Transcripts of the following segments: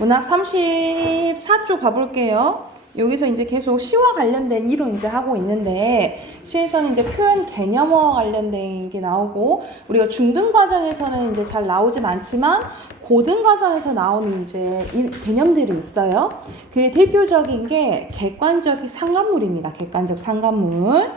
문학 34쪽 가볼게요. 여기서 이제 계속 시와 관련된 이론 이제 하고 있는데, 시에서는 이제 표현 개념어 관련된 게 나오고, 우리가 중등 과정에서는 이제 잘 나오진 않지만, 고등 과정에서 나오는 이제 개념들이 있어요. 그 대표적인 게 객관적 상관물입니다. 객관적 상관물.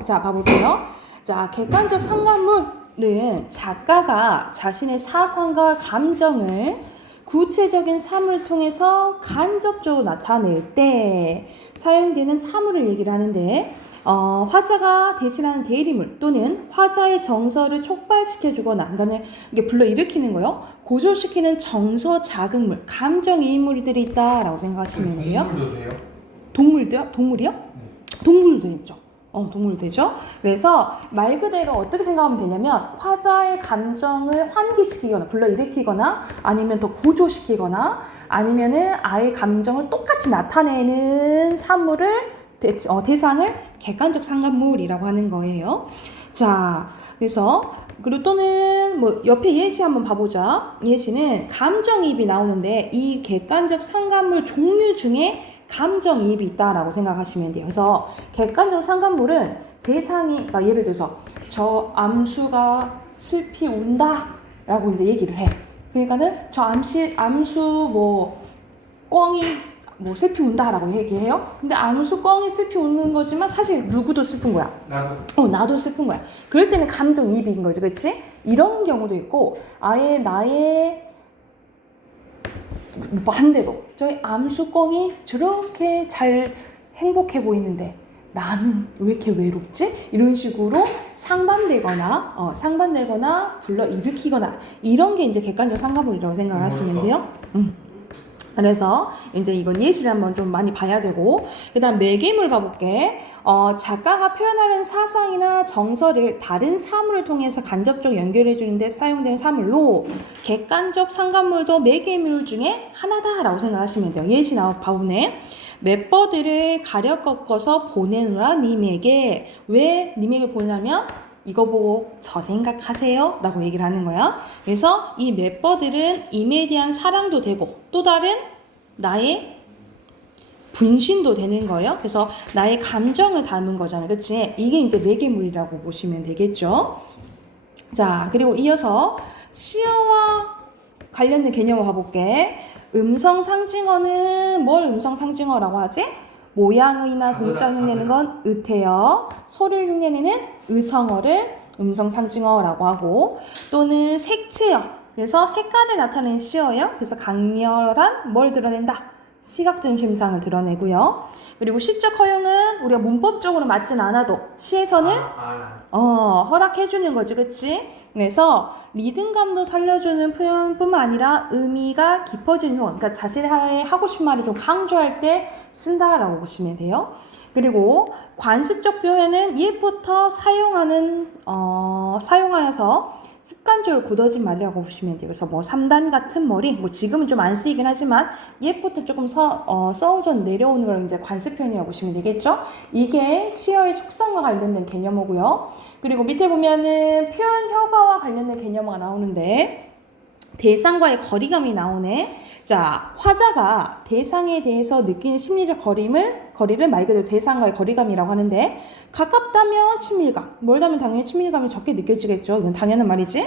자, 봐볼게요. 자, 객관적 상관물은 작가가 자신의 사상과 감정을 구체적인 사물을 통해서 간접적으로 나타낼 때 사용되는 사물을 얘기를 하는데, 화자가 대신하는 대리물 또는 화자의 정서를 촉발시켜주거나, 그러니까 이게 불러일으키는 거요. 고조시키는 정서 자극물, 감정 이입물들이 있다라고 생각하시면 돼요. 동물도 돼요? 동물도요? 동물이요? 네. 동물도 되죠. 동물도 되죠. 그래서 말 그대로 어떻게 생각하면 되냐면, 화자의 감정을 환기시키거나 불러일으키거나 아니면 더 고조시키거나 아니면은 아예 감정을 똑같이 나타내는 사물을 대상을 객관적 상관물이라고 하는 거예요. 자, 그래서 그리고 또는 뭐 옆에 예시 한번 봐보자. 예시는 감정이입이 나오는데, 이 객관적 상관물 종류 중에 감정이입이 있다라고 생각하시면 돼요. 그래서 객관적 상관물은 대상이 예를 들어서 저 암수가 슬피 운다라고 이제 얘기를 해. 그러니까는 저 암수 뭐 꿩이 뭐 슬피 운다라고 얘기해요. 근데 암수 꿩이 슬피 우는 거지만 사실 누구도 슬픈 거야. 나도 슬픈 거야. 그럴 때는 감정이입인 거지, 그렇지? 이런 경우도 있고, 아예 나의 반대로 저희 암수꽁이 저렇게 잘 행복해 보이는데 나는 왜 이렇게 외롭지? 이런 식으로 상반되거나 불러일으키거나 이런 게 이제 객관적 상관물이라고 생각을 하시면 돼요. 그래서 이제 이건 예시를 한번 좀 많이 봐야 되고, 그 다음 매개물 봐볼게. 작가가 표현하는 사상이나 정서를 다른 사물을 통해서 간접적으로 연결해 주는데 사용되는 사물로 객관적 상관물도 매개물 중에 하나다라고 생각하시면 돼요. 예시 봐보네. 맷버들을 가려 꺾어서 보내느라 님에게. 왜 님에게 보내냐면 이거 보고 저 생각하세요 라고 얘기를 하는 거야. 그래서 이 맷버들은 임에 대한 사랑도 되고 또 다른 나의 분신도 되는 거예요. 그래서 나의 감정을 담은 거잖아요. 그치? 이게 이제 매개물이라고 보시면 되겠죠. 자, 그리고 이어서 시어와 관련된 개념을 봐볼게. 음성 상징어는 뭘 음성 상징어라고 하지? 모양이나 동작 흉내내는 건 의태어, 소리를 흉내내는 의성어를 음성 상징어라고 하고, 또는 색채어, 그래서 색깔을 나타내는 시어예요. 그래서 강렬한 뭘 드러낸다? 시각적 심상을 드러내고요. 그리고 시적 허용은 우리가 문법적으로 맞진 않아도 시에서는 허락해주는 거지, 그치? 그래서 리듬감도 살려주는 표현뿐만 아니라 의미가 깊어지는 효과, 그러니까 자신의 하고 싶은 말을 좀 강조할 때 쓴다라고 보시면 돼요. 그리고 관습적 표현은 옛부터 사용하여서 습관적으로 굳어진 말이라고 보시면 돼요. 그래서 뭐 3단 같은 머리, 뭐 지금은 좀 안 쓰이긴 하지만 옛부터 조금 써오져 내려오는 걸 이제 관습 표현이라고 보시면 되겠죠. 이게 시어의 속성과 관련된 개념어고요. 그리고 밑에 보면은 표현 효과와 관련된 개념어가 나오는데, 대상과의 거리감이 나오네. 자, 화자가 대상에 대해서 느끼는 심리적 거리를 말 그대로 대상과의 거리감이라고 하는데, 가깝다면 친밀감, 멀다면 당연히 친밀감이 적게 느껴지겠죠. 이건 당연한 말이지.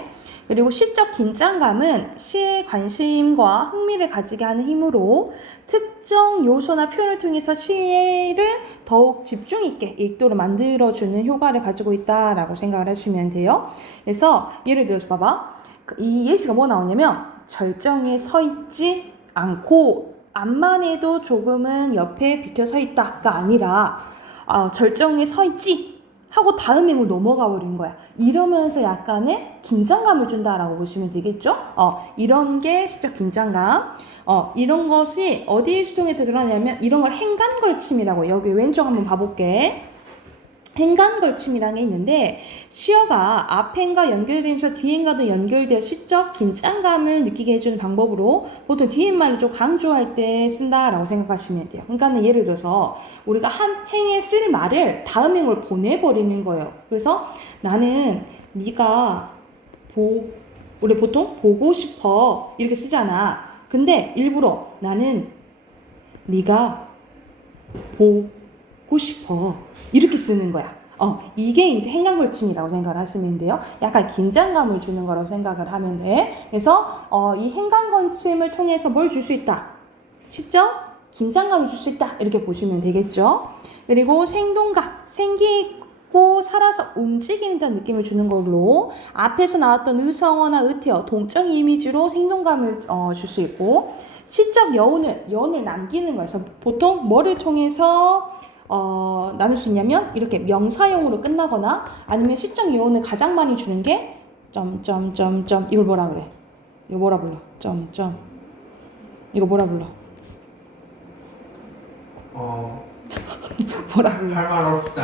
그리고 시적 긴장감은 시의 관심과 흥미를 가지게 하는 힘으로 특정 요소나 표현을 통해서 시를 더욱 집중 있게 읽도록 만들어주는 효과를 가지고 있다라고 생각을 하시면 돼요. 그래서 예를 들어서 봐봐. 이 예시가 뭐 나오냐면, 절정에 서 있지 않고 앞만 해도 조금은 옆에 비켜 서 있다가 아니라 절정에 서 있지 하고 다음 행으로 넘어가 버린 거야. 이러면서 약간의 긴장감을 준다라고 보시면 되겠죠. 이런 게 시적 긴장감. 이런 것이 어디에 수동에서 드러나냐면, 이런 걸 행간걸침이라고, 여기 왼쪽 한번 봐볼게. 행간걸침이라는 게 있는데, 시어가 앞행과 연결되면서 뒤행과도 연결되어 시적 긴장감을 느끼게 해주는 방법으로 보통 뒤행말을 좀 강조할 때 쓴다라고 생각하시면 돼요. 그러니까 예를 들어서 우리가 한 행에 쓸 말을 다음 행으로 보내버리는 거예요. 그래서 나는 네가 우리 보통 보고 싶어 이렇게 쓰잖아. 근데 일부러 나는 네가 보고 싶어. 이렇게 쓰는 거야. 이게 이제 행간걸침이라고 생각을 하시면 돼요. 약간 긴장감을 주는 거라고 생각을 하면 돼. 그래서 이 행간걸침을 통해서 뭘 줄 수 있다? 시점? 긴장감을 줄 수 있다. 이렇게 보시면 되겠죠. 그리고 생동감, 생기고 살아서 움직인다는 느낌을 주는 걸로 앞에서 나왔던 의성어나 의태어, 동적 이미지로 생동감을 줄 수 있고 시적 여운을 남기는 거예요. 그래서 보통 뭐를 통해서 나눌 수 있냐면 이렇게 명사용으로 끝나거나 아니면 시적 여운을 가장 많이 주는 게 점점점점 이걸 뭐라 그래? 이거 뭐라 불러? 점점 이거 뭐라 불러? 뭐라 불러? 할 말 없다.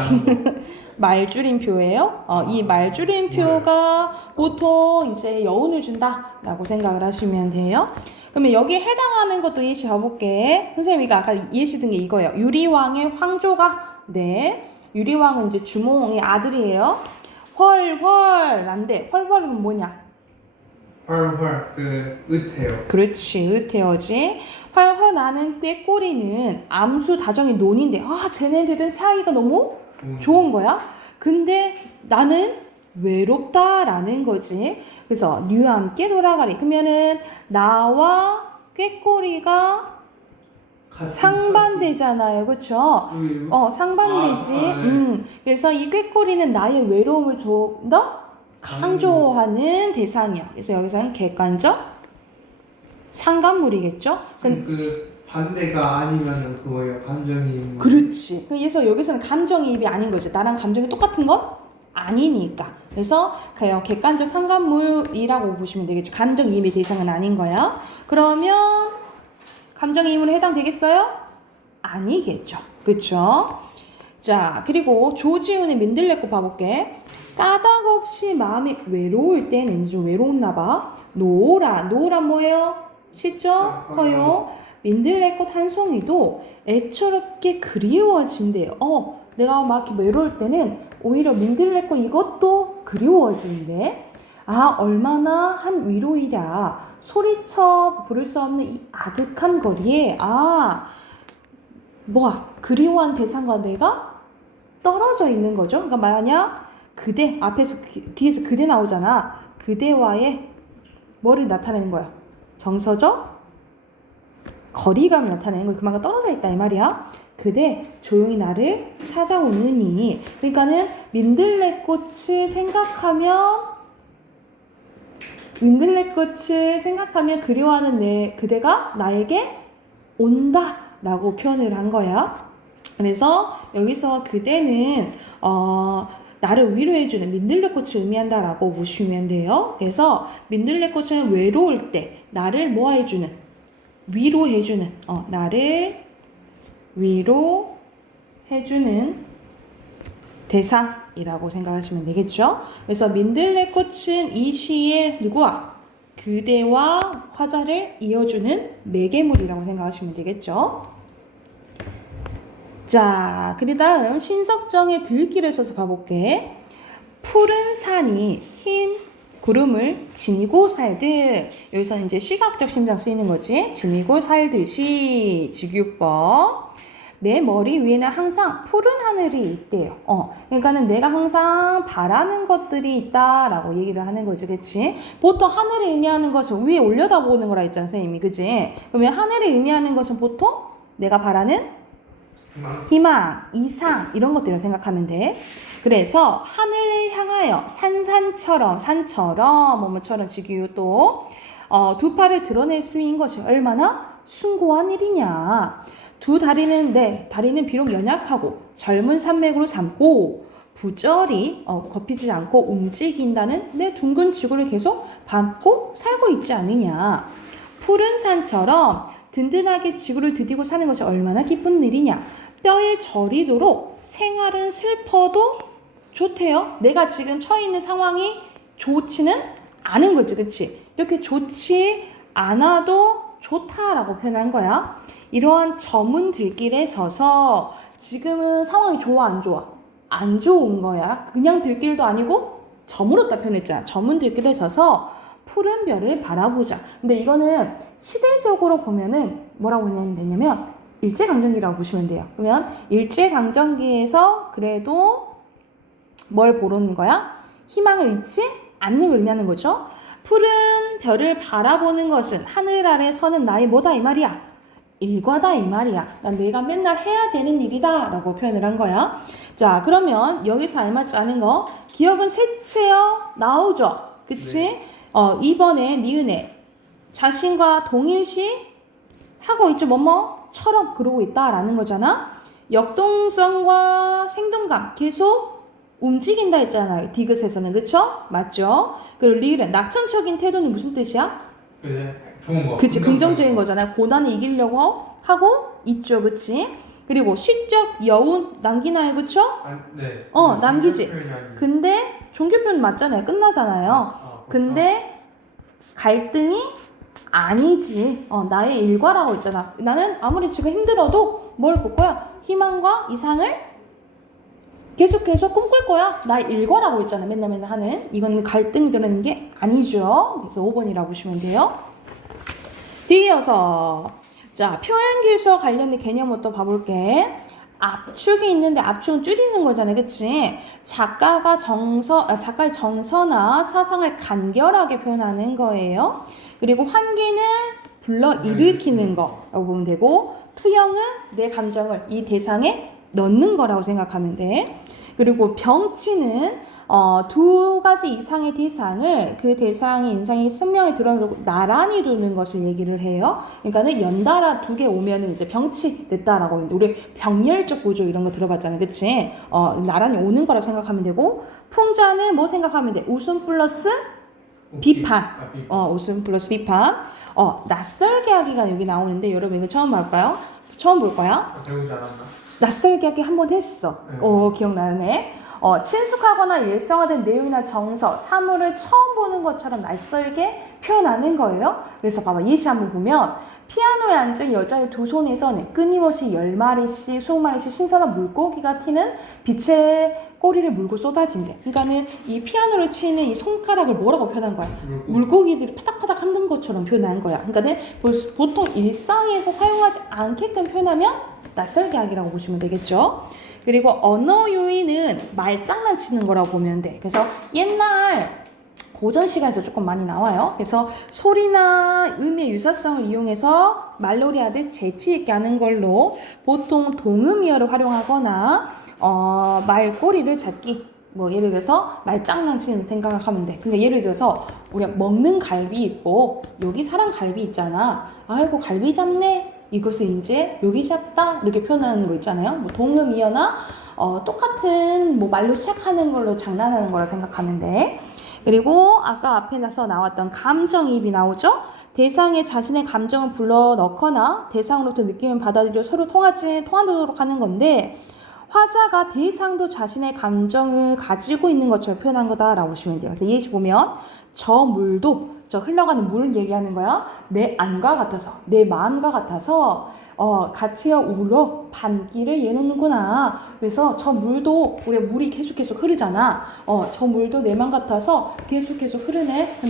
말줄임표예요. 이 말줄임표가 보통 이제 여운을 준다라고 생각을 하시면 돼요. 그러면 여기에 해당하는 것도 예시 가볼게. 선생님이 아까 예시 든 게 이거예요. 유리왕의 황조가. 네. 유리왕은 이제 주몽의 아들이에요. 헐헐 난데 헐헐은 뭐냐? 헐헐 의태요. 그렇지, 의태어지. 헐헐 나는 꾀꼬리는 암수 다정의 논인데 쟤네들은 사이가 너무 좋은 거야. 근데 나는 외롭다라는 거지. 그래서 뉴와 함께 돌아가리. 그러면은 나와 꾀꼬리가 상반되잖아요. 그렇죠? 상반되지. 그래서 이 꾀꼬리는 나의 외로움을 좀 더 강조하는 대상이야. 그래서 여기서는 객관적 상관물이겠죠? 그 반대가 아니면은 그거예요. 감정이. 그렇지. 그래서 여기서는 감정이입이 아닌 거죠. 나랑 감정이 똑같은 건 아니니까. 그래서 객관적 상관물이라고 보시면 되겠죠. 감정이입의 대상은 아닌 거야. 그러면 감정이입으로 해당되겠어요? 아니겠죠. 그렇죠? 자, 그리고 조지훈의 민들레꽃 봐볼게. 까닭없이 마음이 외로울 때는 좀 외롭나 봐. 노라 뭐예요? 시죠? 허요. 민들레꽃 한 송이도 애처롭게 그리워진대요. 내가 막 이렇게 외로울 때는 오히려 민들레꽃 이것도 그리워진대. 얼마나 한 위로이랴. 소리쳐 부를 수 없는 이 아득한 거리에 그리워한 대상과 내가 떨어져 있는 거죠. 그러니까 만약 그대 앞에서 뒤에서 그대 나오잖아. 그대와의 뭐를 나타내는 거야? 정서적 거리감을 나타내는 거. 그만큼 떨어져 있다 이 말이야. 그대 조용히 나를 찾아오느니. 그러니까는 민들레꽃을 생각하면 그리워하는 그대가 나에게 온다라고 표현을 한 거야. 그래서 여기서 그대는 나를 위로해주는 민들레꽃을 의미한다라고 보시면 돼요. 그래서 민들레꽃은 외로울 때 나를 모아해주는, 위로해주는, 나를 위로해주는 대상이라고 생각하시면 되겠죠. 그래서 민들레꽃은 이 시에 누구와? 그대와 화자를 이어주는 매개물이라고 생각하시면 되겠죠. 자, 그 다음 신석정의 들길을 써서 봐볼게. 푸른 산이 흰 구름을 지니고 살듯. 여기서는 이제 시각적 심장 쓰이는 거지. 지니고 살듯이 직유법. 내 머리 위에는 항상 푸른 하늘이 있대요. 그러니까는 내가 항상 바라는 것들이 있다라고 얘기를 하는 거지, 그렇지? 보통 하늘이 의미하는 것은 위에 올려다보는 거라 했잖아, 선생님이, 그치? 그러면 하늘이 의미하는 것은 보통 내가 바라는 희망, 이상 이런 것들을 생각하면 돼. 그래서 하늘을 향하여 산처럼 뭐뭐처럼 지기유 또 두 팔을 드러낼 수인 것이 얼마나 숭고한 일이냐. 두 다리는 다리는 비록 연약하고 젊은 산맥으로 삼고 부절히 걷히지 않고 움직인다는 내 둥근 지구를 계속 밟고 살고 있지 않느냐. 푸른 산처럼 든든하게 지구를 디디고 사는 것이 얼마나 기쁜 일이냐. 뼈에 저리도록 생활은 슬퍼도 좋대요. 내가 지금 처해 있는 상황이 좋지는 않은 거지, 그치? 이렇게 좋지 않아도 좋다라고 표현한 거야. 이러한 저문 들길에 서서 지금은 상황이 좋아 안 좋아? 안 좋은 거야. 그냥 들길도 아니고 저물었다 표현했잖아. 저문 들길에 서서 푸른 별을 바라보자. 근데 이거는 시대적으로 보면은 뭐라고 하면 되냐면 일제강점기라고 보시면 돼요. 그러면 일제강점기에서 그래도 뭘 보는 거야? 희망을 잃지 않는 의미하는 거죠. 푸른 별을 바라보는 것은 하늘 아래 서는 나의 뭐다 이 말이야? 일과다 이 말이야. 난 내가 맨날 해야 되는 일이다 라고 표현을 한 거야. 자, 그러면 여기서 알맞지 않은 거 기억은 색채어 나오죠. 그치? 네. 2번에 니은에 자신과 동일시 하고 있죠. 뭐뭐처럼 그러고 있다라는 거잖아. 역동성과 생동감 계속 움직인다 했잖아요. 디귿에서는. 그쵸? 맞죠? 그리고 리을은 낙천적인 태도는 무슨 뜻이야? 그래 좋은 거. 그치, 긍정적인 거잖아요. 고난을 이기려고 하고 있죠. 그치? 그리고 시적 여운 남기나요? 그쵸? 네. 남기지. 표현이 아니에요. 근데 종교 표현 맞잖아요. 끝나잖아요. 근데 갈등이 아니지. 나의 일과라고 있잖아. 나는 아무리 지금 힘들어도 뭘 볼 거야? 희망과 이상을 계속해서 꿈꿀 거야. 나의 일과라고 있잖아. 맨날 하는. 이건 갈등이 드러나는 게 아니죠. 그래서 5번이라고 보시면 돼요. 뒤이어서 자, 표현기술 관련된 개념을 또 봐볼게. 압축이 있는데 압축은 줄이는 거잖아요. 그치? 작가의 정서나 사상을 간결하게 표현하는 거예요. 그리고 환기는 불러일으키는 거라고 보면 되고, 투영은 내 감정을 이 대상에 넣는 거라고 생각하면 돼. 그리고 병치는 두 가지 이상의 대상을 그 대상의 인상이 선명히 드러나고 나란히 두는 것을 얘기를 해요. 그러니까는 연달아 두 개 오면은 이제 병치됐다라고 하는데, 우리 병렬적 구조 이런 거 들어봤잖아요. 그치? 나란히 오는 거라고 생각하면 되고, 풍자는 뭐 생각하면 돼? 웃음 플러스 비판. 웃음 플러스 비판. 낯설게 하기가 여기 나오는데, 여러분 이거 처음 볼까요? 처음 볼 거야? 배우지 않았나? 낯설게 하기 한 번 했어. 기억나네. 친숙하거나 일상화된 내용이나 정서, 사물을 처음 보는 것처럼 낯설게 표현하는 거예요. 그래서 봐봐, 예시 한번 보면 피아노에 앉은 여자의 두 손에서는 끊임없이 10마리씩, 20마리씩 신선한 물고기가 튀는 빛의 꼬리를 물고 쏟아진대. 그러니까는 이 피아노를 치는 이 손가락을 뭐라고 표현한 거야? 물고기들이 파닥파닥 하는 것처럼 표현한 거야. 그러니까는 보통 일상에서 사용하지 않게끔 표현하면 낯설게 하기라고 보시면 되겠죠. 그리고 언어 유희는 말장난치는 거라고 보면 돼. 그래서 옛날 고전 시간에서 조금 많이 나와요. 그래서 소리나 의미의 유사성을 이용해서 말놀이 하듯 재치 있게 하는 걸로 보통 동음이어를 활용하거나 말꼬리를 잡기, 뭐 예를 들어서 말장난치는 생각하면 돼. 그러니까 예를 들어서 우리가 먹는 갈비 있고 여기 사람 갈비 있잖아. 아이고 갈비 잡네. 이것을 이제 여기 잡다 이렇게 표현하는 거 있잖아요. 뭐 동음이어나 똑같은 뭐 말로 시작하는 걸로 장난하는 거라 생각하면 돼. 그리고 아까 앞에 나서 나왔던 감정이입이 나오죠. 대상에 자신의 감정을 불러넣거나 대상으로부터 느낌을 받아들여 서로 통하도록 하는 건데, 화자가 대상도 자신의 감정을 가지고 있는 것처럼 표현한 거다라고 보시면 돼요. 그래서 예시 보면 저 물도, 저 흘러가는 물을 얘기하는 거야. 내 안과 같아서, 내 마음과 같아서 같이 울어 반기를 얘놓는구나. 그래서 저 물도, 우리 물이 계속 흐르잖아. 저 물도 내 맘 같아서 계속 흐르네.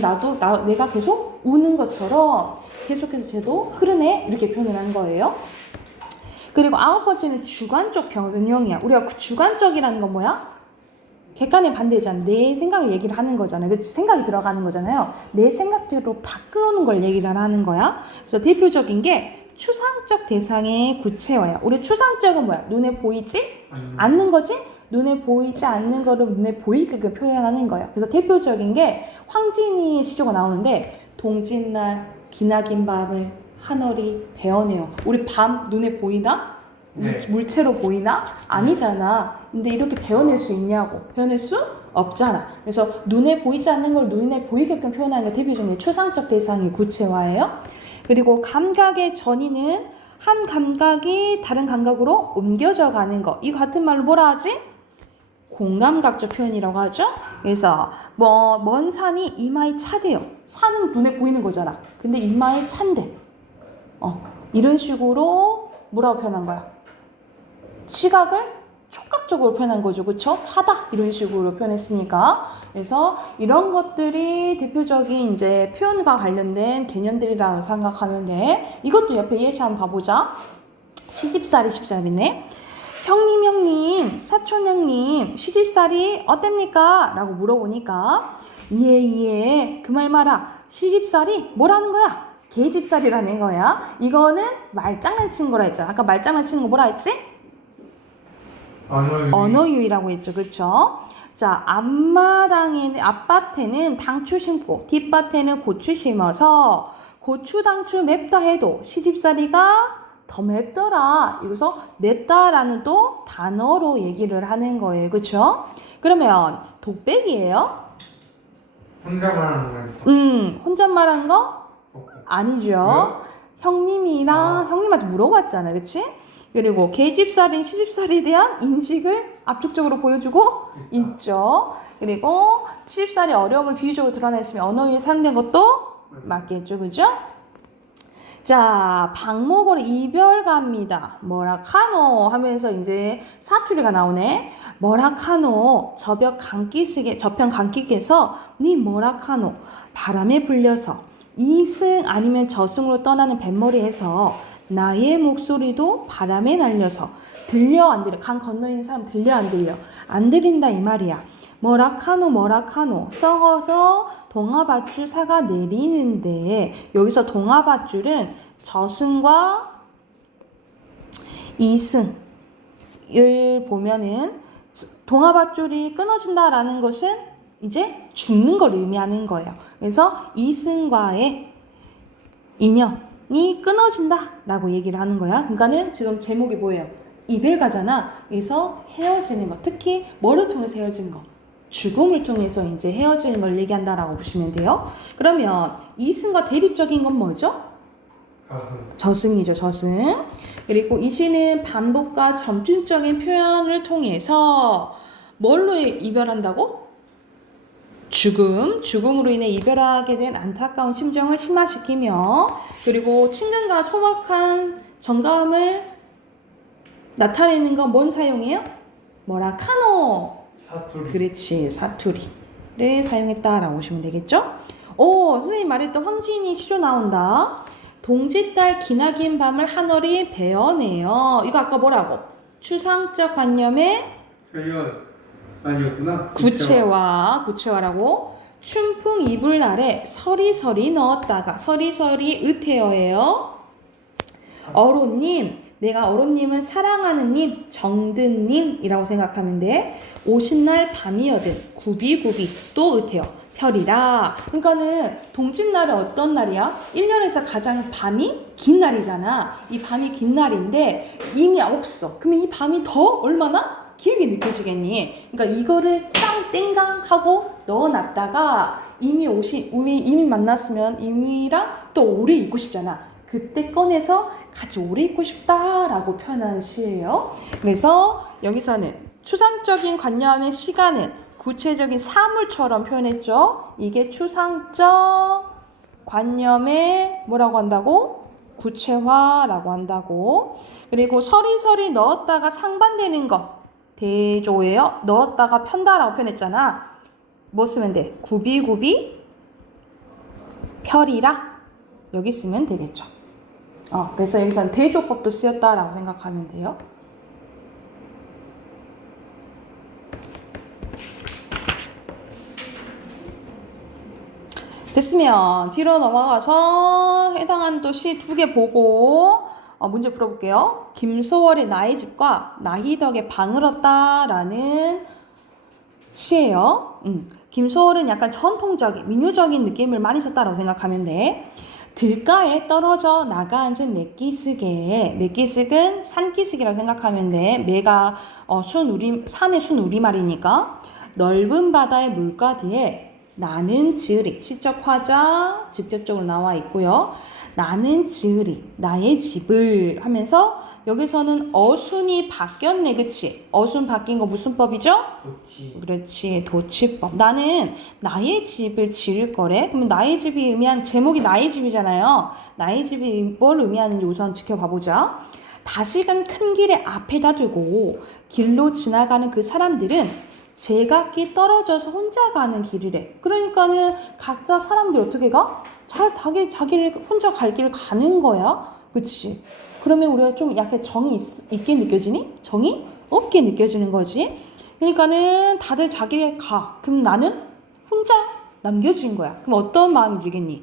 내가 계속 우는 것처럼 계속해서 쟤도 흐르네. 이렇게 표현을 한 거예요. 그리고 9번째는 주관적 변형이야. 우리가 주관적이라는 건 뭐야? 객관의 반대잖아. 내 생각을 얘기를 하는 거잖아요. 그치? 생각이 들어가는 거잖아요. 내 생각대로 바꾸는 걸 얘기를 하는 거야. 그래서 대표적인 게 추상적 대상의 구체화야. 우리 추상적은 뭐야? 눈에 보이지 않는 거지? 눈에 보이지 않는 거를 눈에 보이게 표현하는 거야. 그래서 대표적인 게 황진이의 시조가 나오는데, 동짓날 기나긴 밤을 하늘이 베어내요. 우리 밤 눈에 보이나? 네. 물체로 보이나? 아니잖아. 근데 이렇게 베어낼 수 있냐고. 베어낼 수 없잖아. 그래서 눈에 보이지 않는 걸 눈에 보이게끔 표현하는 게 대표적인 추상적 대상의 구체화예요. 그리고 감각의 전이는 한 감각이 다른 감각으로 옮겨져 가는 거. 이 같은 말로 뭐라 하지? 공감각적 표현이라고 하죠. 그래서 먼 산이 이마에 차대요. 산은 눈에 보이는 거잖아. 근데 이마에 찬대. 이런 식으로 뭐라고 표현한 거야? 시각을 촉각 시각적으로 표현한 거죠. 그쵸? 차다 이런 식으로 표현했으니까. 그래서 이런 것들이 대표적인 이제 표현과 관련된 개념들이라고 생각하면 돼. 이것도 옆에 예시 한번 봐보자. 시집살이 쉽살이네. 형님, 사촌 형님, 시집살이 어땠니까? 라고 물어보니까 예, 그 말 마라. 시집살이 뭐라는 거야? 계집살이라는 거야. 이거는 말장난치는 거라 했죠. 아까 말장난치는 거 뭐라 했지? 언어유희라고 했죠. 그쵸? 자, 앞밭에는 당추 심고 뒷밭에는 고추 심어서 고추 당추 맵다 해도 시집살이가 더 맵더라. 여기서 맵다라는 또 단어로 얘기를 하는 거예요. 그쵸? 그러면 독백이에요? 혼자 말하는 거. 혼잣말한 거? 아니죠. 형님이랑 형님한테 물어봤잖아. 그치? 그리고 계집살인 시집살이에 대한 인식을 압축적으로 보여주고 있죠. 그리고 시집살이 어려움을 비유적으로 드러냈으면 언어유희 사용된 것도 맞겠죠. 그죠? 자, 박모벌 이별 갑니다. 뭐라카노 하면서 이제 사투리가 나오네. 뭐라카노 저편 강기께서 니 뭐라카노 바람에 불려서 이승 아니면 저승으로 떠나는 뱃머리에서 나의 목소리도 바람에 날려서 들려 안 들려? 강 건너 있는 사람 들려 안 들려? 안 들린다 이 말이야. 뭐라카노 썩어서 동아밧줄 사가 내리는데 여기서 동아밧줄은 저승과 이승을 보면은 동아밧줄이 끊어진다라는 것은 이제 죽는 걸 의미하는 거예요. 그래서 이승과의 인연이 끊어진다라고 얘기를 하는 거야. 그러니까는 지금 제목이 뭐예요? 이별가잖아. 그래서 헤어지는 거, 특히 뭐를 통해서 헤어진 거? 죽음을 통해서 이제 헤어지는 걸 얘기한다라고 보시면 돼요. 그러면 이승과 대립적인 건 뭐죠? 저승이죠, 저승. 그리고 이 시는 반복과 점진적인 표현을 통해서 뭘로 이별한다고? 죽음으로 인해 이별하게 된 안타까운 심정을 심화시키며 그리고 친근과 소박한 정감을 나타내는 건 뭔 사용해요? 뭐라카노. 사투리. 그렇지, 사투리를 사용했다라고 보시면 되겠죠? 오, 선생님 말했던 황진이 시조 나온다. 동짓달 기나긴 밤을 하늘이 베어내요. 이거 아까 뭐라고? 추상적 관념의 표현 아니었구나. 구체화라고. 춘풍 이불 아래 서리서리 넣었다가 서리서리 의태어예요. 어로님, 내가 어로님은 사랑하는 님, 정든 님이라고 생각하면 돼. 오신 날 밤이어든 구비구비 또 의태어. 별이라. 그러니까는 동짓날은 어떤 날이야? 1년에서 가장 밤이 긴 날이잖아. 이 밤이 긴 날인데 이미 없어. 그러면 이 밤이 더 얼마나 길게 느껴지겠니? 그러니까 이거를 땡강 하고 넣어놨다가 이미 만났으면 이미랑 또 오래 있고 싶잖아. 그때 꺼내서 같이 오래 있고 싶다라고 표현하는 시예요. 그래서 여기서는 추상적인 관념의 시간은 구체적인 사물처럼 표현했죠. 이게 추상적 관념의 뭐라고 한다고? 구체화라고 한다고. 그리고 서리서리 넣었다가 상반되는 거 대조예요. 넣었다가 편다라고 표현했잖아. 뭐 쓰면 돼? 구비구비 별이라 여기 쓰면 되겠죠. 그래서 여기서는 대조법도 쓰였다라고 생각하면 돼요. 됐으면 뒤로 넘어가서 해당하는 또 시 2개 보고 문제 풀어볼게요. 김소월의 나의 집과 나희덕의 방을 얻다라는 시예요. 김소월은 약간 전통적인 민요적인 느낌을 많이 썼다라고 생각하면 돼. 들가에 떨어져 나가앉은 맥기슭은 산기슭이라고 생각하면 돼. 매가 산의 순 우리말이니까. 넓은 바다의 물가 뒤에 나는 지으리 시적 화자 직접적으로 나와 있고요. 나는 지으리 나의 집을 하면서 여기서는 어순이 바뀌었네. 그치? 어순 바뀐 거 무슨 법이죠? 도치. 그렇지, 도치법. 나는 나의 집을 지을 거래. 그러면 나의 집이 의미한 제목이 나의 집이잖아요. 나의 집이 뭘 의미하는지 우선 지켜봐 보자. 다시금 큰 길에 앞에다 두고 길로 지나가는 그 사람들은 제각기 떨어져서 혼자 가는 길이래. 그러니까는 각자 사람들 어떻게 가? 자기를 혼자 갈 길을 가는 거야. 그치? 그러면 우리가 좀 약간 정이 있게 느껴지니? 정이 없게 느껴지는 거지. 그러니까는 다들 자기를 가. 그럼 나는 혼자 남겨진 거야. 그럼 어떤 마음이 들겠니?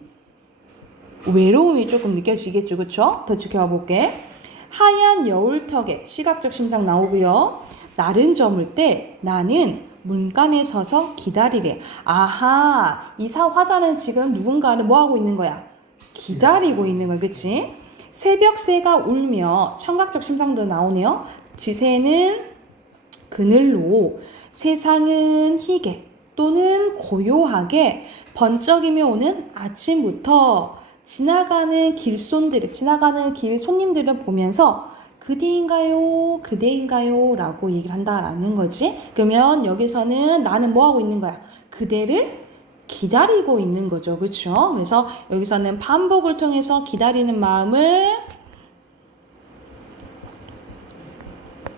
외로움이 조금 느껴지겠죠. 그쵸? 더 지켜봐 볼게. 하얀 여울턱에 시각적 심상 나오고요. 날은 저물 때 나는 문간에 서서 기다리래. 아하, 이사 화자는 지금 누군가를 뭐 하고 있는 거야? 기다리고 있는 거야. 그치? 새벽새가 울며 청각적 심상도 나오네요. 지새는 그늘로 세상은 희게 또는 고요하게 번쩍이며 오는 아침부터 지나가는 지나가는 길 손님들을 보면서 그대인가요? 라고 얘기를 한다라는 거지. 그러면 여기서는 나는 뭐 하고 있는 거야? 그대를 기다리고 있는 거죠. 그렇죠? 그래서 여기서는 반복을 통해서 기다리는 마음을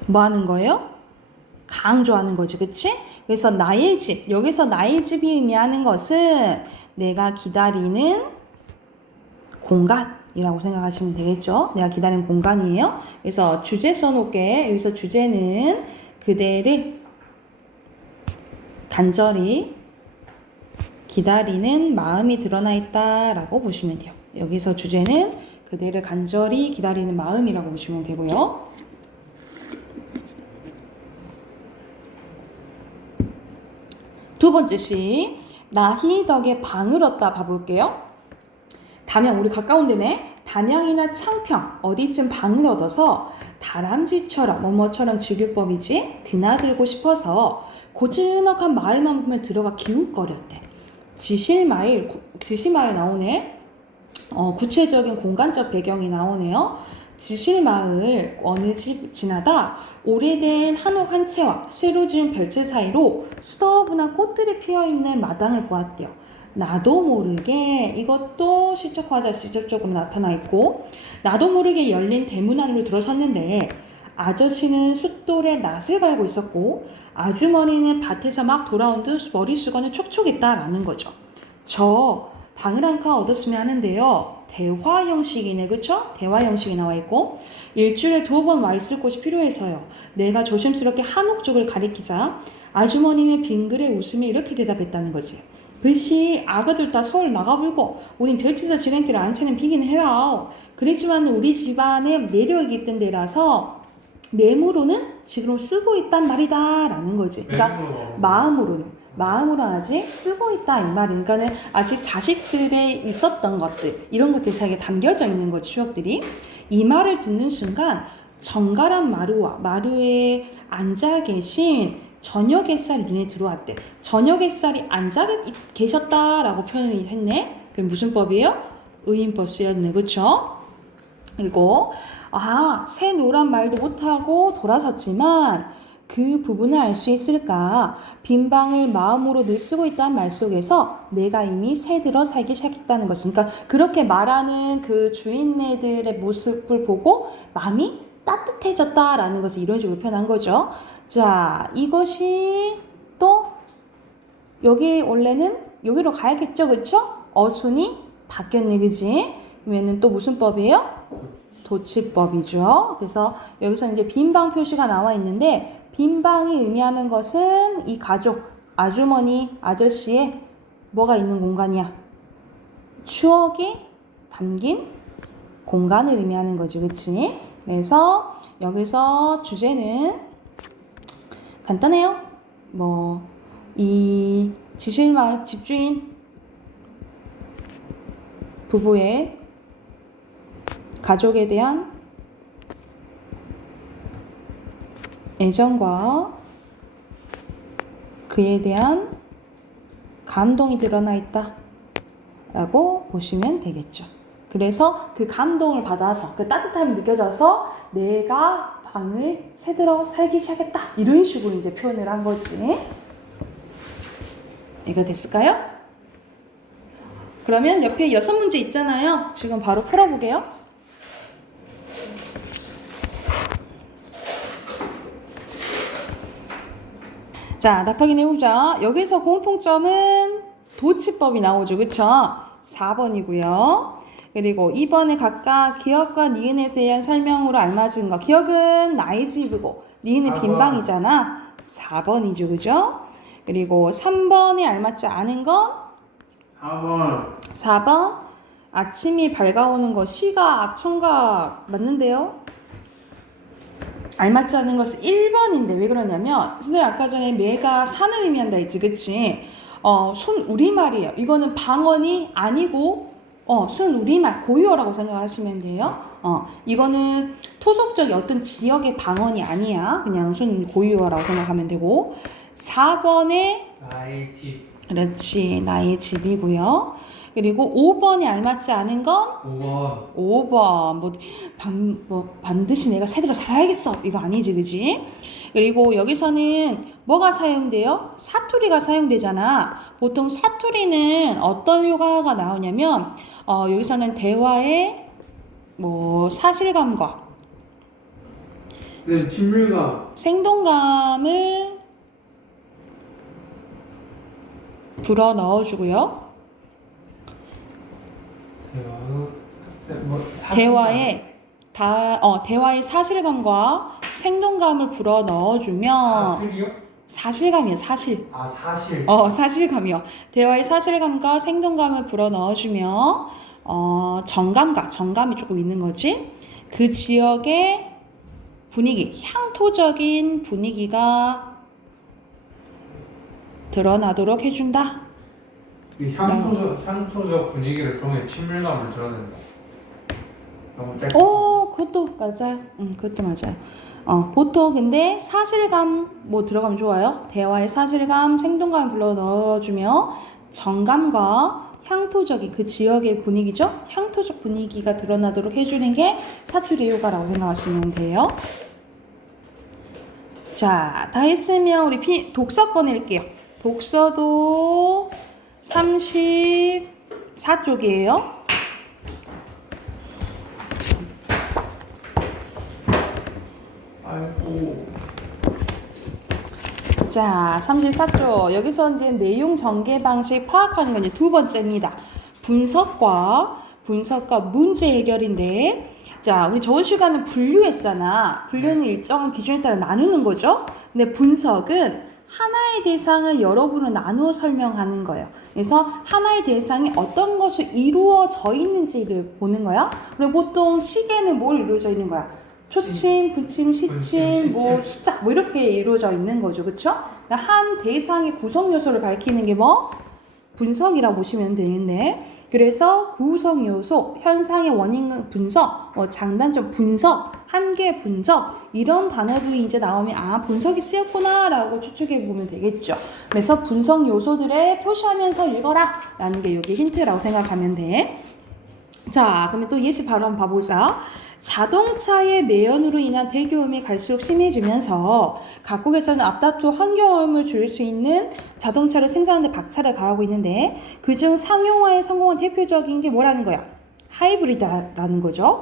뭐 하는 거예요? 강조하는 거지. 그치? 그래서 나의 집, 여기서 나의 집이 의미하는 것은 내가 기다리는 공간이라고 생각하시면 되겠죠. 내가 기다리는 공간이에요. 그래서 주제 써놓을게. 여기서 주제는 그대를 간절히 기다리는 마음이 드러나 있다라고 보시면 돼요. 여기서 주제는 그대를 간절히 기다리는 마음이라고 보시면 되고요. 두 번째 시, 나희 덕에 방을 얻다 봐볼게요. 담양, 우리 가까운 데네. 담양이나 창평, 어디쯤 방을 얻어서 다람쥐처럼 뭐뭐처럼 즐길 법이지 드나들고 싶어서 고즈넉한 마을만 보면 들어가 기웃거렸대. 지실마을 나오네. 구체적인 공간적 배경이 나오네요. 지실마을 어느 집 지나다 오래된 한옥 한 채와 새로 지은 별채 사이로 수더분한 꽃들이 피어있는 마당을 보았대요. 나도 모르게 이것도 시적화자 시적적으로 나타나 있고 나도 모르게 열린 대문 안으로 들어섰는데 아저씨는 숫돌에 낫을 갈고 있었고 아주머니는 밭에서 막 돌아온 듯 머리수건을 촉촉했다라는 거죠. 저 방을 한 칸 얻었으면 하는데요. 대화 형식이네. 그쵸? 대화 형식이 나와 있고 일주일에 2번 와 있을 곳이 필요해서요. 내가 조심스럽게 한옥 쪽을 가리키자 아주머니는 빙그레 웃으며 이렇게 대답했다는 거지. 글씨 아가들 다 서울 나가불고 우린 별치사 지랭길을 안 채는 비기는 해라. 그렇지만 우리 집안에 내력이 있던 데라서 매무로는 지금 쓰고 있단 말이다 라는 거지. 그러니까 마음으로는 아직 쓰고 있다 이 말이. 그러니까는 아직 자식들에 있었던 것들 이런 것들이 자기가 담겨져 있는 거지. 추억들이. 이 말을 듣는 순간 정갈한 마루에 앉아 계신 저녁 햇살이 눈에 들어왔대. 저녁 햇살이 앉아 계셨다라고 표현을 했네. 그게 무슨 법이에요? 의인법 쓰였네. 그쵸? 그리고 새 노란 말도 못하고 돌아섰지만 그 부분을 알 수 있을까? 빈 방을 마음으로 늘 쓰고 있다는 말 속에서 내가 이미 새들어 살기 시작했다는 것은, 그러니까 그렇게 말하는 그 주인네들의 모습을 보고 마음이 따뜻해졌다라는 것을 이런 식으로 표현한 거죠. 자, 이것이 또 여기 원래는 여기로 가야겠죠, 그쵸? 어순이 바뀌었네, 그지? 그러면은 또 무슨 법이에요? 도치법이죠. 그래서 여기서 이제 빈방 표시가 나와 있는데 빈방이 의미하는 것은 이 가족, 아주머니, 아저씨의 뭐가 있는 공간이야? 추억이 담긴 공간을 의미하는 거지, 그치? 그래서 여기서 주제는 간단해요. 이 지실마을 집주인 부부의 가족에 대한 애정과 그에 대한 감동이 드러나 있다 라고 보시면 되겠죠. 그래서 그 감동을 받아서 그 따뜻함이 느껴져서 내가 방을 새들어 살기 시작했다 이런 식으로 이제 표현을 한 거지. 이거 됐을까요? 그러면 옆에 6문제 있잖아요. 지금 바로 풀어보게요. 자, 답하기 내보자. 여기서 공통점은 도치법이 나오죠. 그쵸? 4번이고요. 그리고 2번에 각각 기억과 니은에 대한 설명으로 알맞은 거. 기억은 나의 집이고 니은은 4번. 빈방이잖아. 4번이죠. 그죠? 그리고 3번에 알맞지 않은 건 4번 4번. 아침이 밝아오는 거 시각, 청각 맞는데요? 알맞지 않은 것은 1번인데 왜 그러냐면 선생님 아까 전에 매가 산을 의미한다 했지, 그치? 순 우리말이에요. 이거는 방언이 아니고 순 우리말 고유어라고 생각하시면 돼요. 이거는 토속적인 어떤 지역의 방언이 아니야. 그냥 순 고유어라고 생각하면 되고 4번에 나의 집 그렇지 나의 집이고요. 그리고 5번에 알맞지 않은 건 5번 5번 뭐 반드시 내가 새대로 살아야겠어 이거 아니지 그지? 그리고 여기서는 뭐가 사용돼요? 사투리가 사용되잖아. 보통 사투리는 어떤 효과가 나오냐면 여기서는 대화의 뭐 사실감과 네, 친밀감 생동감을 불어 넣어주고요. 대화의 사실감과 생동감을 불어 넣어주면 사실이요? 사실감이요 사실. 아 사실 사실감이요. 대화의 사실감과 생동감을 불어 넣어주며 정감이 조금 있는 거지. 그 지역의 분위기, 향토적인 분위기가 드러나도록 해준다. 이 향토적 분위기를 통해 친밀감을 드러낸다. 너무 짧다. 그것도 맞아요. 그것도 맞아요. 보통 근데 사실감 뭐 들어가면 좋아요. 대화의 사실감, 생동감을 불러 넣어주며 정감과 향토적인 그 지역의 분위기죠. 향토적 분위기가 드러나도록 해주는 게 사투리 효과라고 생각하시면 돼요. 자, 다 했으면 우리 독서 꺼낼게요. 독서도 34쪽이에요. 아이고 자, 34쪽. 여기서 이제 내용 전개 방식 파악하는 건 이제 두 번째입니다. 분석과 문제 해결인데, 자, 우리 저번 시간은 분류했잖아. 분류는 일정한 기준에 따라 나누는 거죠. 근데 분석은 하나의 대상을 여러 부로 나누어 설명하는 거예요. 그래서 하나의 대상이 어떤 것을 이루어져 있는지를 보는 거야. 그리고 보통 시계는 뭘 이루어져 있는 거야? 초침, 분침, 시침, 뭐 숫자 뭐 이렇게 이루어져 있는 거죠. 그쵸? 그러니까 한 대상의 구성 요소를 밝히는 게 뭐? 분석이라고 보시면 되는데, 그래서 구성 요소, 현상의 원인 분석, 장단점 분석, 한계 분석 이런 단어들이 이제 나오면 분석이 쓰였구나 라고 추측해 보면 되겠죠. 그래서 분석 요소들을 표시하면서 읽어라 라는 게 여기 힌트라고 생각하면 돼. 자, 그러면 또 예시 바로 한번 봐보자. 자동차의 매연으로 인한 대기오염이 갈수록 심해지면서 각국에서는 앞다투어 환경오염을 줄일 수 있는 자동차를 생산하는 데 박차를 가하고 있는데, 그중 상용화에 성공한 대표적인 게 뭐라는 거야? 하이브리드라는 거죠.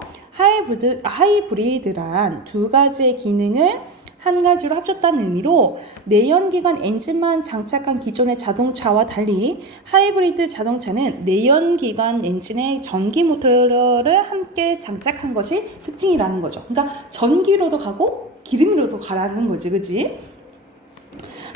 하이브리드란 두 가지의 기능을 한 가지로 합쳤다는 의미로 내연기관 엔진만 장착한 기존의 자동차와 달리 하이브리드 자동차는 내연기관 엔진에 전기 모터를 함께 장착한 것이 특징이라는 거죠. 그러니까 전기로도 가고 기름으로도 가라는 거지, 그지?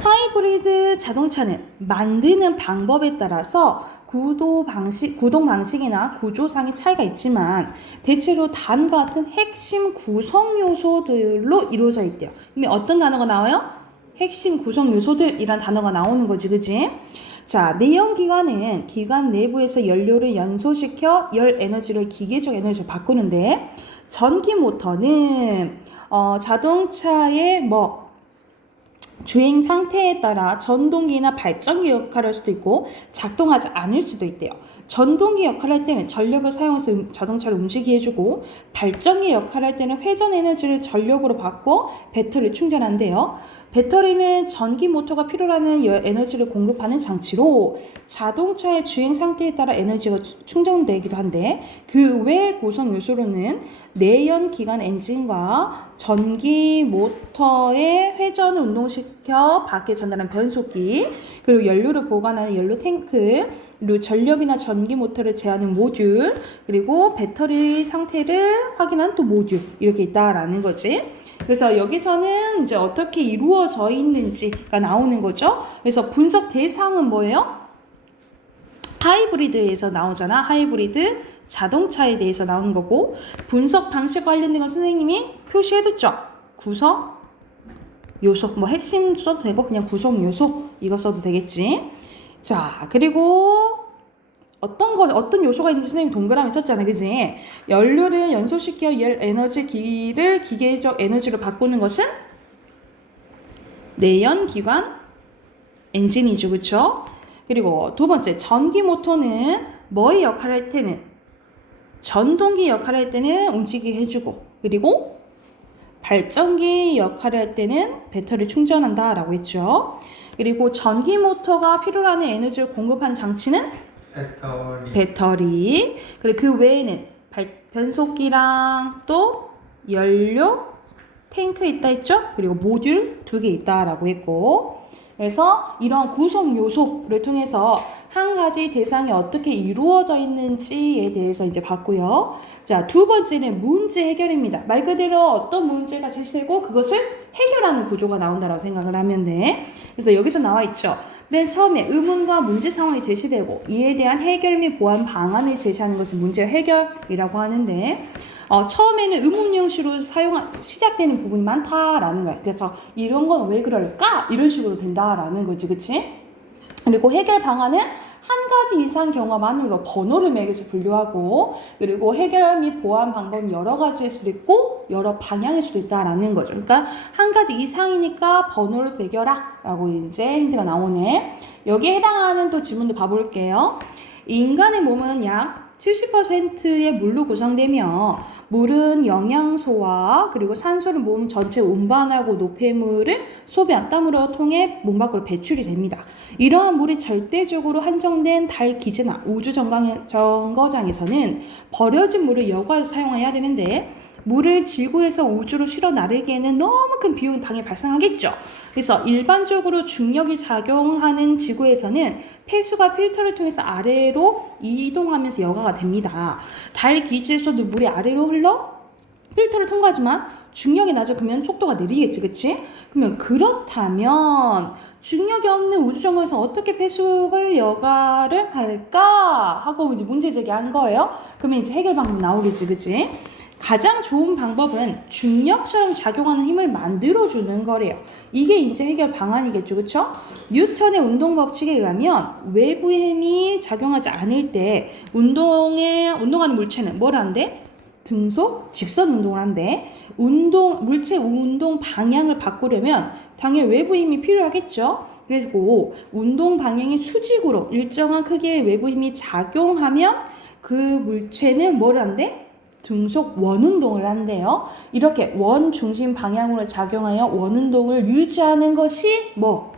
하이브리드 자동차는 만드는 방법에 따라서 구동 방식이나 구조상의 차이가 있지만 대체로 다음과 같은 핵심 구성 요소들로 이루어져 있대요. 그러면 어떤 단어가 나와요? 핵심 구성 요소들이란 단어가 나오는 거지, 그지? 자, 내연기관은 기관 내부에서 연료를 연소시켜 열 에너지를 기계적 에너지로 바꾸는데, 전기 모터는 자동차의 주행 상태에 따라 전동기나 발전기 역할을 할 수도 있고 작동하지 않을 수도 있대요. 전동기 역할을 할 때는 전력을 사용해서 자동차를 움직이게 해주고, 발전기 역할을 할 때는 회전 에너지를 전력으로 바꿔 배터리를 충전한대요. 배터리는 전기 모터가 필요로 하는 에너지를 공급하는 장치로 자동차의 주행 상태에 따라 에너지가 충전되기도 한데 그 외 구성 요소로는 내연 기관 엔진과 전기 모터의 회전을 운동시켜 밖에 전달하는 변속기, 그리고 연료를 보관하는 연료 탱크, 그리고 전력이나 전기 모터를 제어하는 모듈, 그리고 배터리 상태를 확인하는 또 모듈, 이렇게 있다라는 거지. 그래서 여기서는 이제 어떻게 이루어져 있는지가 나오는 거죠. 그래서 분석 대상은 뭐예요? 하이브리드에서 나오잖아. 하이브리드 자동차에 대해서 나오는 거고, 분석 방식 관련된 건 선생님이 표시해뒀죠. 구성 요소, 뭐 핵심 써도 되고 그냥 구성 요소 이거 써도 되겠지. 자, 그리고 어떤 요소가 있는지 선생님 동그라미 쳤잖아, 그지? 연료를 연소시켜 에너지를 기계적 에너지로 바꾸는 것은 내연기관 엔진이죠, 그쵸? 그리고 두 번째, 전기 모터는 뭐의 역할을 할 때는? 전동기 역할을 할 때는 움직이게 해주고, 그리고 발전기 역할을 할 때는 배터리 충전한다 라고 했죠. 그리고 전기 모터가 필요로 하는 에너지를 공급하는 장치는 배터리. 그리고 그 외에는 변속기랑 또 연료 탱크 있다 했죠. 그리고 모듈 2개 있다라고 했고, 그래서 이런 구성 요소를 통해서 한 가지 대상이 어떻게 이루어져 있는지에 대해서 이제 봤고요. 자, 두 번째는 문제 해결입니다. 말 그대로 어떤 문제가 제시되고 그것을 해결하는 구조가 나온다라고 생각을 하면 돼. 그래서 여기서 나와 있죠. 맨 처음에 의문과 문제 상황이 제시되고 이에 대한 해결 및 보완 방안을 제시하는 것을 문제 해결이라고 하는데, 처음에는 의문 형식으로 시작되는 부분이 많다라는 거야. 그래서 이런 건 왜 그럴까? 이런 식으로 된다라는 거지, 그치? 그리고 해결 방안은 한 가지 이상 경우만으로 번호를 매겨서 분류하고, 그리고 해결 및 보완 방법은 여러 가지일 수도 있고 여러 방향일 수도 있다라는 거죠. 그러니까 한 가지 이상이니까 번호를 매겨라 라고 이제 힌트가 나오네. 여기에 해당하는 또 질문도 봐볼게요. 인간의 몸은 약 70%의 물로 구성되며 물은 영양소와 그리고 산소를 몸 전체에 운반하고 노폐물을 소변, 땀으로 통해 몸 밖으로 배출이 됩니다. 이러한 물이 절대적으로 한정된 달 기지나 우주 정거장에서는 버려진 물을 여과해서 사용해야 되는데, 물을 지구에서 우주로 실어 나르기에는 너무 큰 비용이 당연히 발생하겠죠. 그래서 일반적으로 중력이 작용하는 지구에서는 폐수가 필터를 통해서 아래로 이동하면서 여과가 됩니다. 달 기지에서도 물이 아래로 흘러 필터를 통과하지만 중력이 낮아 그러면 속도가 느리겠지, 그치? 그러면 그렇다면 중력이 없는 우주정거에서 어떻게 폐수를 여과를 할까 하고 이제 문제 제기한 거예요. 그러면 이제 해결 방법 나오겠지, 그치? 가장 좋은 방법은 중력처럼 작용하는 힘을 만들어주는 거래요. 이게 이제 해결 방안이겠죠, 그쵸? 뉴턴의 운동 법칙에 의하면 외부의 힘이 작용하지 않을 때 운동하는 물체는 뭘 한대? 등속, 직선 운동을 한대. 물체 운동 방향을 바꾸려면 당연히 외부 힘이 필요하겠죠. 그리고 운동 방향이 수직으로 일정한 크기의 외부 힘이 작용하면 그 물체는 뭘 한대? 등속 원운동을 한대요. 이렇게 원 중심 방향으로 작용하여 원운동을 유지하는 것이 뭐?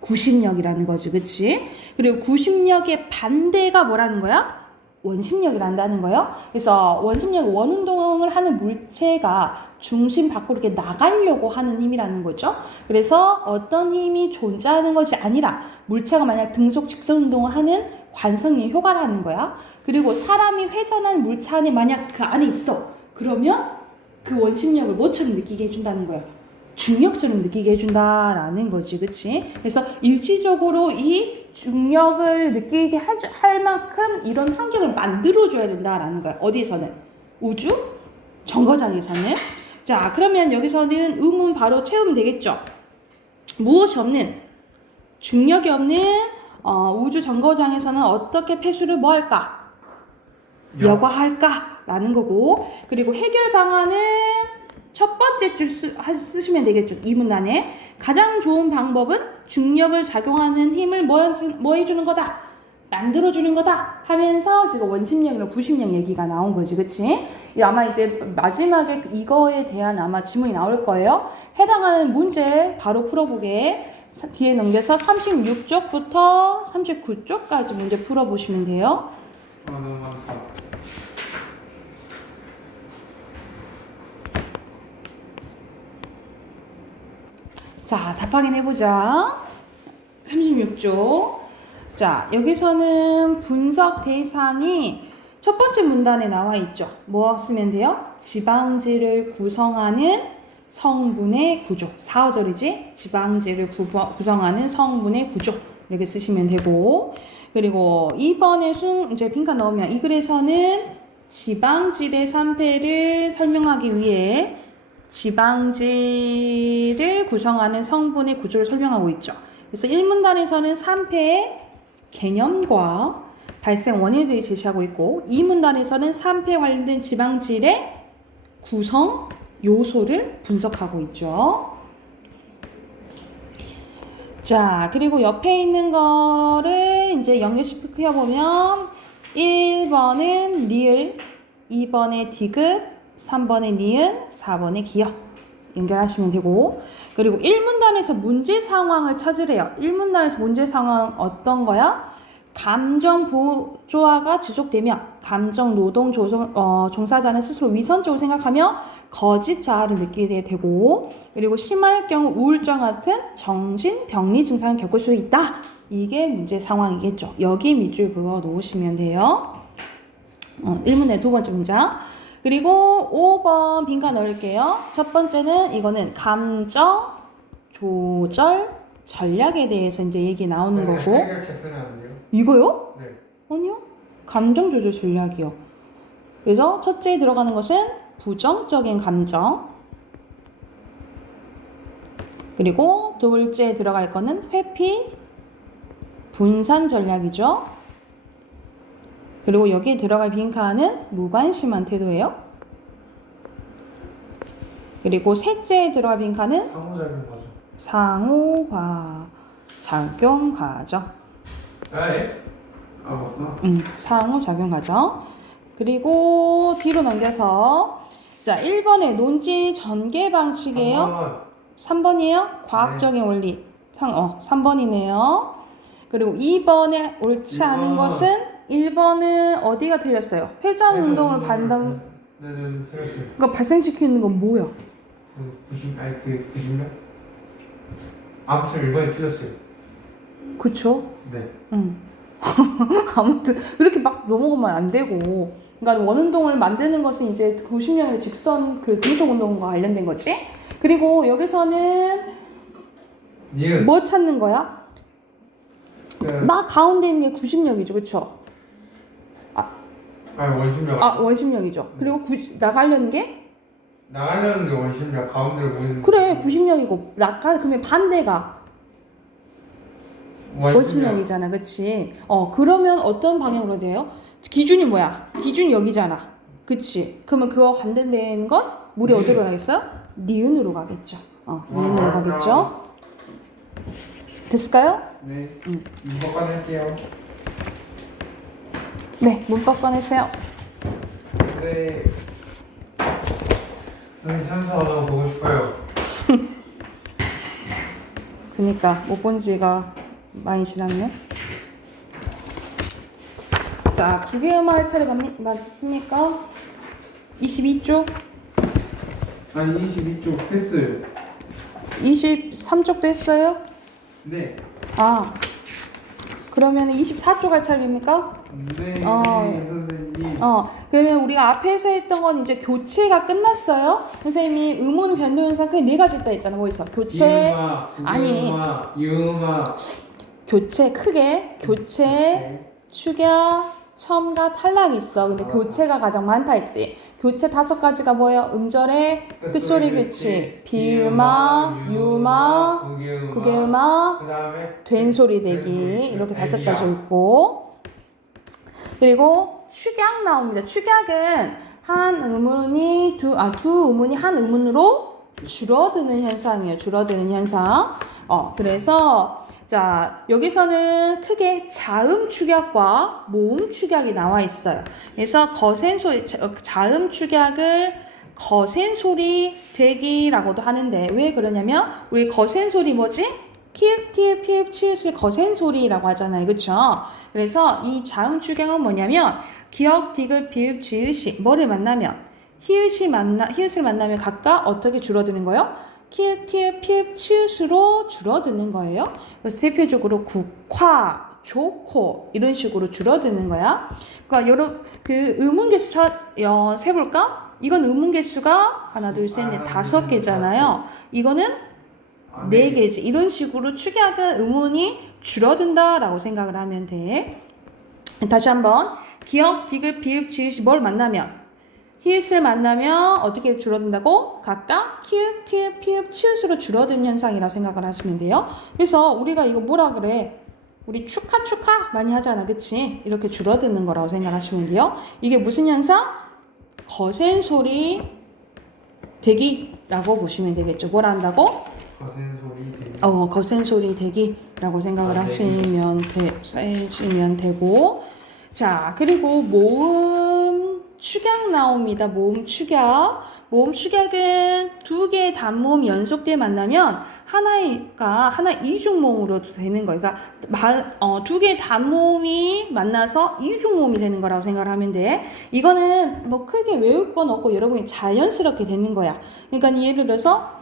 구심력이라는 거지, 그치? 그리고 구심력의 반대가 뭐라는 거야? 원심력이란다는 거예요. 그래서 원운동을 하는 물체가 중심 밖으로 이렇게 나가려고 하는 힘이라는 거죠. 그래서 어떤 힘이 존재하는 것이 아니라 물체가 만약 등속 직선 운동을 하는 관성의 효과라는 거야. 그리고 사람이 회전한 물체 안에 만약 그 안에 있어. 그러면 그 원심력을 뭐처럼 느끼게 해준다는 거야? 중력처럼 느끼게 해준다라는 거지, 그치? 그래서 일시적으로 이 중력을 느끼게 할 만큼 이런 환경을 만들어줘야 된다라는 거야. 어디에서는? 우주? 정거장에서는? 자, 그러면 여기서는 의문 바로 채우면 되겠죠? 무엇이 없는, 중력이 없는 우주 정거장에서는 어떻게 폐수를 뭐 할까? 여과할까라는 거고, 그리고 해결 방안은 첫 번째 줄 쓰시면 되겠죠. 이 문단에 가장 좋은 방법은 중력을 작용하는 힘을 뭐 해주는 거다? 만들어주는 거다 하면서 지금 원심력이랑 구심력 얘기가 나온 거지, 그치? 아마 이제 마지막에 이거에 대한 아마 지문이 나올 거예요. 해당하는 문제 바로 풀어보게. 뒤에 넘겨서 36쪽부터 39쪽까지 문제 풀어보시면 돼요. 너무 많다. 자, 답 확인해보자. 36쪽. 자, 여기서는 분석 대상이 첫 번째 문단에 나와 있죠. 뭐 쓰면 돼요? 지방지를 구성하는 성분의 구조. 4어절이지? 지방지를 구성하는 성분의 구조. 이렇게 쓰시면 되고. 그리고 2번에 이제 빈칸 넣으면 이 글에서는 지방질의 산패를 설명하기 위해 지방질을 구성하는 성분의 구조를 설명하고 있죠. 그래서 1문단에서는 산패의 개념과 발생 원인에 대해 제시하고 있고 2문단에서는 산패에 관련된 지방질의 구성 요소를 분석하고 있죠. 자, 그리고 옆에 있는 거를 이제 연결시켜보면 1번은 리을, 2번에 디귿, 3번에 니은, 4번에 기역 연결하시면 되고 그리고 1문단에서 문제 상황을 찾으래요. 1문단에서 문제 상황 어떤 거야? 감정 보조화가 지속되며 감정 노동 종사자는 스스로 위선적으로 생각하며 거짓 자아를 느끼게 되고 그리고 심할 경우 우울증 같은 정신병리 증상을 겪을 수 있다. 이게 문제 상황이겠죠. 여기 밑줄 그거 놓으시면 돼요. 1문의 두 번째 문장. 그리고 5번 빈칸 넣을게요. 첫 번째는 이거는 감정 조절 전략에 대해서 이제 얘기 나오는 거고. 해결책 쓰면 안 돼요? 이거요? 네. 아니요. 감정 조절 전략이요. 그래서 첫째에 들어가는 것은 부정적인 감정. 그리고 둘째에 들어갈 거는 회피 분산 전략이죠. 그리고 여기에 들어갈 빈칸은 무관심한 태도예요. 그리고 셋째에 들어갈 빈칸은 상호작용 과정. 상호작용 과정. 네. 맞구나. 상호작용 과정. 그리고 뒤로 넘겨서 자 1번의 논지 전개 방식이에요. 3번이에요. 과학적인 원리. 3번이네요. 그리고 2번에 옳지 않은 것은 1번은 어디가 틀렸어요? 회전 운동을 반당. 네, 틀렸어요. 그러니까 발생시키는 건 뭐야? 90명? 아무튼 1번이 틀렸어요. 그쵸? 네. 아무튼 그렇게 막 넘어가면 안 되고. 그러니까 원운동을 만드는 것은 이제 90명의 직선 그 금속 운동과 관련된 거지. 그리고 여기서는 니은. 뭐 찾는 거야? 네. 막 가운데 있는 게 90명이죠, 그쵸? 원심력. 원심력이죠. 그리고 나가려는 게? 나가려는 게 원심력, 가운데로 보이는. 그래, 90명이고 그러면 반대가 원심력이잖아, 그치? 그러면 어떤 방향으로 돼요? 기준이 뭐야? 기준이 여기잖아, 그치? 그러면 그거 반대된 건 물이 어디로 가겠어요? 니은으로 가겠죠. 니은으로 가겠죠. 됐을까요? 네. 문법 꺼낼게요. 네, 문법 꺼내세요. 네. 선생님 현서 보고 싶어요. 그니까 못 본 지가 많이 지났네. 자, 기계음악 차례 맞습니까? 22쪽? 아니 22쪽 했어요. 23쪽도 했어요? 네. 그러면 24쪽 할 차례입니까? 네, 선생님. 그러면 우리가 앞에서 했던 건 이제 교체가 끝났어요. 선생님이 의문 변동 현상 크게 4가지 있다 했잖아. 뭐 있어? 교체, 유음화. 교체 크게, 교체, 축약, 첨가, 탈락이 있어. 근데 교체가 가장 많다 했지. 교체 5가지가 뭐예요? 음절의 끝소리 규칙, 비음화, 유음화, 구개음화, 그다음에 된소리 내기 이렇게 5가지 있고 그리고 축약 나옵니다. 축약은 한 음운이 두 음운이 한 음운으로 줄어드는 현상이에요. 줄어드는 현상. 그래서 자, 여기서는 크게 자음 축약과 모음 축약이 나와 있어요. 그래서 거센 소리, 자음 축약을 거센 소리 되기라고도 하는데 왜 그러냐면 우리 거센 소리 뭐지? 키읔, 티읕, 피읕, 치읓을 거센 소리라고 하잖아요. 그쵸? 그래서 이 자음 축약은 뭐냐면 기역, 디귿, 비읍, 지읒이 뭐를 만나면 히읗을 만나면 각각 어떻게 줄어드는 거예요? 키읔, 티읕, 피읕, 치읓으로 줄어드는 거예요. 그래서 대표적으로 국화, 좋고 이런 식으로 줄어드는 거야. 그러니까 여러분 그 의문 개수 세볼까? 이건 의문 개수가 하나, 둘, 셋, 넷, 5개잖아요. 이거는 4개지. 이런 식으로 축약은 의문이 줄어든다라고 생각을 하면 돼. 다시 한번 기역, 디귿, 비읍, 지읒이 뭘 만나면 히읗을 만나면 어떻게 줄어든다고? 각각 키읔, 티읕, 피읕, 치읓으로 줄어드는 현상이라고 생각을 하시면 돼요. 그래서 우리가 이거 뭐라 그래? 우리 축하 많이 하잖아. 그치? 이렇게 줄어드는 거라고 생각하시면 돼요. 이게 무슨 현상? 거센 소리 되기라고 보시면 되겠죠. 뭘 한다고? 거센 소리 되기. 거센 소리 되기라고 생각을 하시면 되고. 자, 그리고 모음 축약 나옵니다. 모음 축약. 모음 축약은 두 개의 단모음이 연속돼 만나면 하나 이중모음으로 되는 거예요. 그러니까 두 개의 단모음이 만나서 이중모음이 되는 거라고 생각을 하면 돼. 이거는 뭐 크게 외울 건 없고 여러분이 자연스럽게 되는 거야. 그러니까 예를 들어서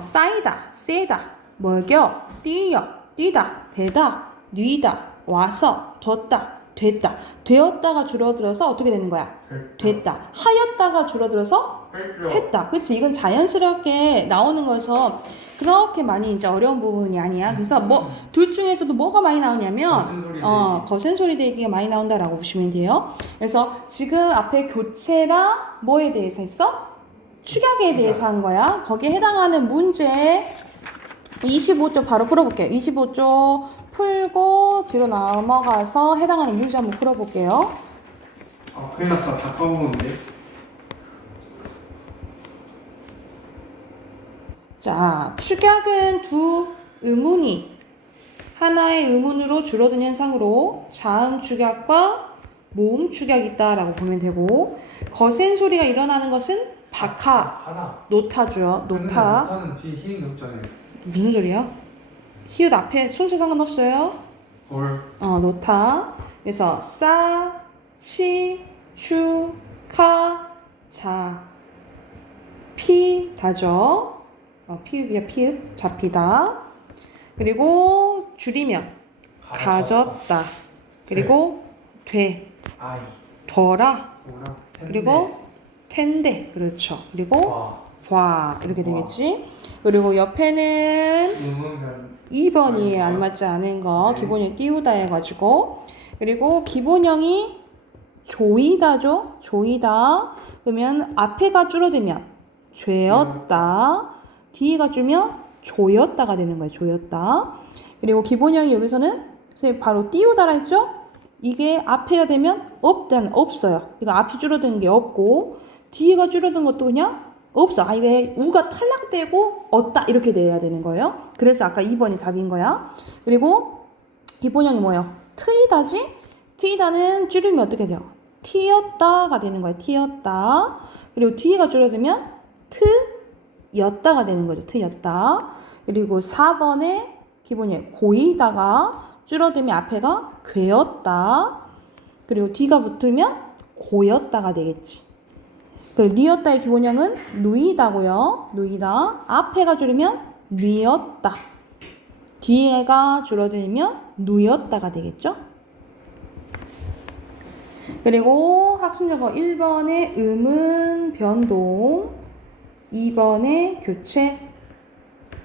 쌓이다, 세다, 먹여, 뛰어, 뛰다, 배다, 뉘다, 와서, 뒀다, 됐다. 되었다가 줄어들어서 어떻게 되는 거야? 됐다. 하였다가 줄어들어서 했다. 그치? 이건 자연스럽게 나오는 거여서 그렇게 많이 이제 어려운 부분이 아니야. 그래서 둘 중에서도 뭐가 많이 나오냐면 거센 소리 되기가 많이 나온다라고 보시면 돼요. 그래서 지금 앞에 교체랑 뭐에 대해서 했어? 축약에 대해서 한 거야. 거기에 해당하는 문제 25쪽 바로 풀어볼게요. 25쪽 풀고 뒤로 넘어가서 해당하는 문제 한번 풀어볼게요. 큰일 났다. 다 까먹었는데. 자, 축약은 두 의문이 하나의 의문으로 줄어든 현상으로 자음 축약과 모음 축약이 있다라고 보면 되고, 거센 소리가 일어나는 것은 박하, 노타죠. 노타. 노타는 뒤에 히읗 없잖아요. 무슨 소리야? 히읗 앞에 순서 상관없어요. 노타. 그래서 싸, 치, 추, 카, 자, 피 다죠. 피읍이야 피읍. 잡히다. 그리고 줄이면 가졌다. 그리고 돼. 아이. 더라. 뭐라? 그리고 텐데. 그렇죠. 그리고 화 이렇게 되겠지. 그리고 옆에는 2번이 안 맞지 않은 거. 기본형 띄우다 해가지고. 그리고 기본형이 조이다죠. 조이다. 그러면 앞에가 줄어들면 죄었다. 뒤에가 줄면 조였다가 되는 거예요. 조였다. 그리고 기본형이 여기서는 선생님 바로 띄우다라 했죠. 이게 앞에가 되면 없어요. 그러니까 앞이 줄어든 게 없고 뒤에가 줄어든 것도 그냥 없어. 이게 우가 탈락되고 없다 이렇게 돼야 되는 거예요. 그래서 아까 2번이 답인 거야. 그리고 기본형이 뭐예요? 트이다지? 트이다는 줄이면 어떻게 돼요? 티였다가 되는 거예요. 티였다. 그리고 뒤에가 줄어들면 트였다가 되는 거죠. 트였다. 그리고 4번에 기본형 고이다가 줄어들면 앞에가 괴었다. 그리고 뒤가 붙으면 고였다가 되겠지. 그리고 뉘었다의 기본형은 누이다고요. 누이다. 앞에가 줄이면 뉘었다. 뒤에가 줄어들면 누였다가 되겠죠. 그리고 학습용어 1번에 음은 변동, 2번에 교체,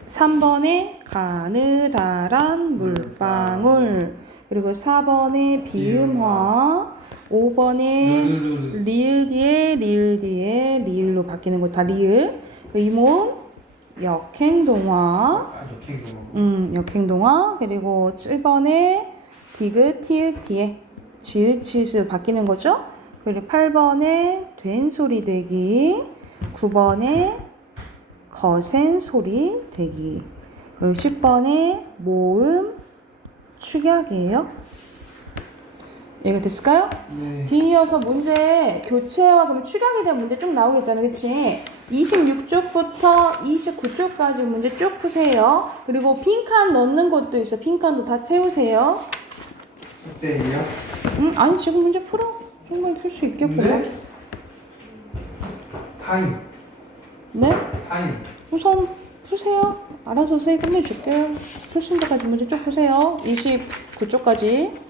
3번에 가느다란 물방울, 그리고 4번에 비음화, 5번에 리을 뒤에 리을로 바뀌는 거 다 리을. 의모음 역행동화. 역행동화. 그리고 7번에 디귿 티읕 뒤에 지읒 치읒 바뀌는 거죠. 그리고 8번에 된 소리 되기, 9번에 거센 소리 되기, 그리고 10번에 모음 축약이에요. 이해가 됐을까요? 네. 뒤이어서 문제 교체와 그러면 축약에 대한 문제 쭉 나오겠잖아, 그치? 26쪽부터 29쪽까지 문제 쭉 푸세요. 그리고 빈칸 넣는 것도 있어. 빈칸도 다 채우세요. 어때요? 아니 지금 문제 풀어. 충분히 풀 수 있겠고. 네. 타임. 네? 타임. 우선 푸세요. 알아서 선생님 끝내줄게요. 풀신 데까지 문제 쭉 푸세요. 29쪽까지.